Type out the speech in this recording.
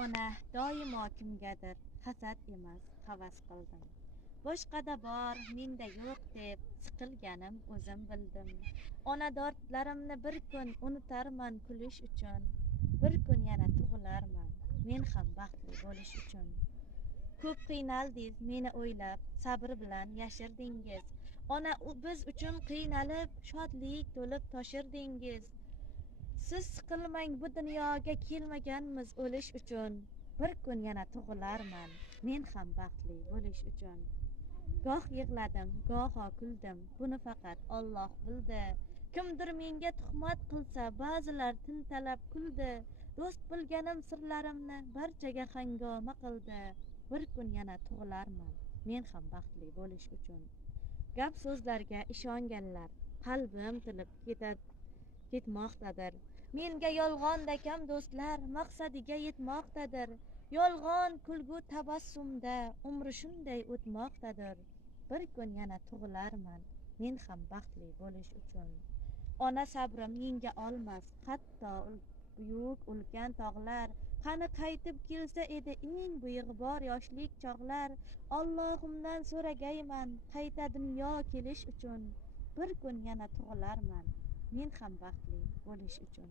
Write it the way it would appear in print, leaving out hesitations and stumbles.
Ona doimo kimgadir hasad emas havas qildim. Boshqada bor, menda yo'q deb siqilganim o'zim bildim. Ona dardlarimni bir kun unutarman kulish uchun. Bir kun yana tug'ilarman, men ham baxtli bo'lish uchun. Ko'p qiynaldingiz meni o'ylab, sabr bilan yashirdingiz. Ona biz uchun qiynalib, shodlik to'lib toshirdingiz. Siz siqilmang, bu dunyoga kelmaganmiz o'lish uchun. Bir kun yana tug'ilarman, men ham baxtli bo'lish uchun. Goh yig'ladim, goho kuldim, buni faqat Alloh bildi. Kimdir menga tuhmat qilsa, ba'zilar tintalab kuldi. Do'st bilganim sirlarimni barchaga hangoma qildi. Bir kun yana tug'ilarman, men ham baxtli bo'lish uchun. Gap so'zlarga ishonganlar, qalbim tilib ketmoqdadir. Menga yolg'onda kam do'stlar maqsadiga yetmoqdadir. Yolg'on kulgu tabassumda umri shunday o'tmoqdadir. Bir kun yana tug'ilarman, men ham baxtli bo'lish uchun. Ona sabrim yenga olmas, hatto buyuk ulkan tog'lar. Qani qaytib kelsa edi eng buyuk bor yoshlik chog'lar. Allohimdan so'ragayman, qayta dunyo kelish uchun. Bir kun yana tug'ilarman, men ham baxtli bo'lish uchun.